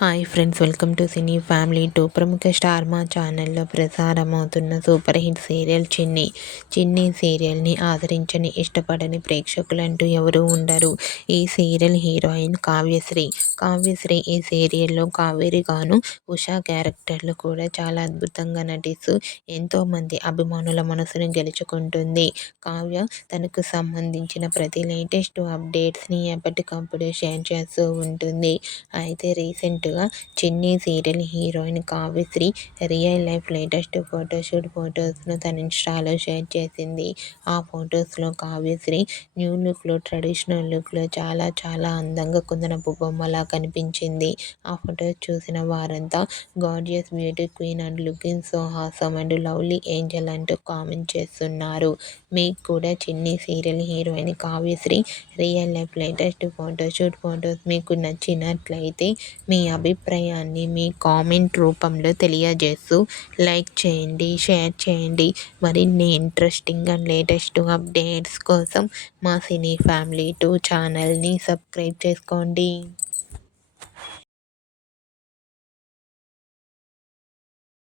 Hi friends, welcome to cine family two. ప్రముఖ star మా ఛానల్లో ప్రసారమవుతున్న సూపర్ హిట్ సీరియల్ చిన్ని సీరియల్ని ఆదరించని ఇష్టపడని ప్రేక్షకులంటూ ఎవరూ ఉండరు. ఈ సీరియల్ హీరోయిన్ కావ్యశ్రీ ఈ సీరియల్లో కావేరి గాను ఉషా క్యారెక్టర్లు కూడా చాలా అద్భుతంగా నటిస్తూ ఎంతోమంది అభిమానుల మనసును గెలుచుకుంటుంది. కావ్య తనకు సంబంధించిన ప్రతి లేటెస్ట్ అప్డేట్స్ని ఎప్పటికప్పుడు షేర్ చేస్తూ ఉంటుంది. అయితే రీసెంట్గా Chinni serial heroine Kavyasri real life latest ఫొటోస్ను తన ఇన్స్టాలో షేర్ చేసింది. ఆ ఫొటోస్లో కావ్యశ్రీ న్యూ లుక్లో, ట్రెడిషనల్ లుక్లో చాలా చాలా అందంగా కుందనపు బొమ్మలా కనిపించింది. ఆ ఫొటోస్ చూసిన వారంతా gorgeous beauty queen and looking so handsome and lovely angel అంటూ కామెంట్ చేస్తున్నారు. మీకు కూడా Chinni serial heroine Kavyasri real life latest photos మీకు నచ్చినట్లయితే మీ అభిప్రాయాన్ని మీ కామెంట్ రూపంలో తెలియజేస్తూ లైక్ చేయండి, షేర్ చేయండి. మరిన్ని ఇంట్రెస్టింగ్ అండ్ లేటెస్ట్ అప్డేట్స్ కోసం మా సినీ ఫ్యామిలీ 2 ఛానల్ని సబ్స్క్రైబ్ చేసుకోండి.